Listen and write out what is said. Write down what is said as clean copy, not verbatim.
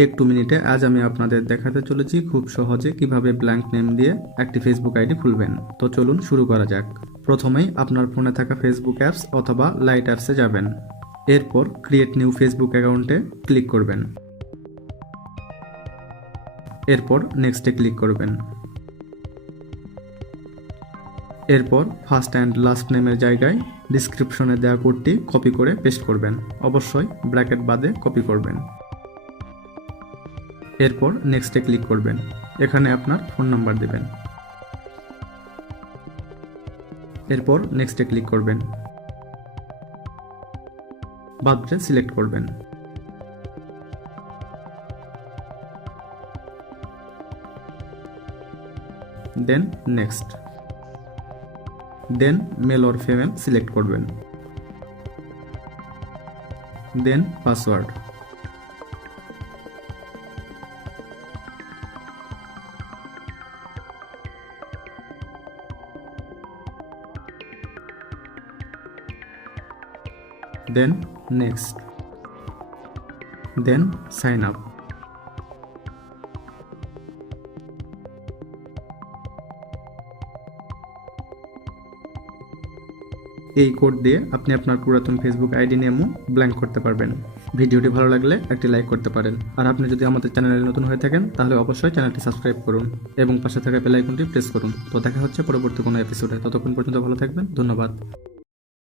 Take 2 মিনিটে আজ আমি আপনাদের দেখাতে চলেছি খুব সহজে কিভাবে ব্ল্যাঙ্ক নেম দিয়ে একটি ফেসবুক আইডি খুলবেন। তো চলুন শুরু করা যাক। প্রথমেই আপনার ফোনে থাকা ফেসবুক অ্যাপস অথবা লাইট অ্যাপসে যাবেন। এরপর ক্রিয়েট নিউ ফেসবুক অ্যাকাউন্টে ক্লিক করবেন। এরপর নেক্সটে ক্লিক করবেন। এরপর ফার্স্ট অ্যান্ড লাস্ট নেমের জায়গায় ডিসক্রিপশনে দেওয়া কোডটি কপি করে পেস্ট করবেন। অবশ্যই ব্র্যাকেট বাদে কপি করবেন। এরপর নেক্সটে ক্লিক করবেন। এখানে আপনার ফোন নাম্বার দেবেন। এরপর নেক্সটে ক্লিক করবেন। বার্থডে সিলেক্ট করবেন। Then next. Then male or female select করবেন। Then password. Then next. Then sign up. এই কোড দিয়ে আপনি আপনার পুরাতন ফেসবুক আইডি নেমও ব্ল্যাঙ্ক করতে পারবেন। ভিডিওটি ভালো লাগলে একটি লাইক করতে পারেন। আর আপনি যদি আমাদের চ্যানেলে নতুন হয়ে থাকেন তাহলে অবশ্যই চ্যানেলটি সাবস্ক্রাইব করুন এবং পাশে থাকা বেল আইকনটি প্রেস করুন। তো দেখা হচ্ছে পরবর্তী কোনো এপিসোডে। ততক্ষণ পর্যন্ত ভালো থাকবেন। ধন্যবাদ।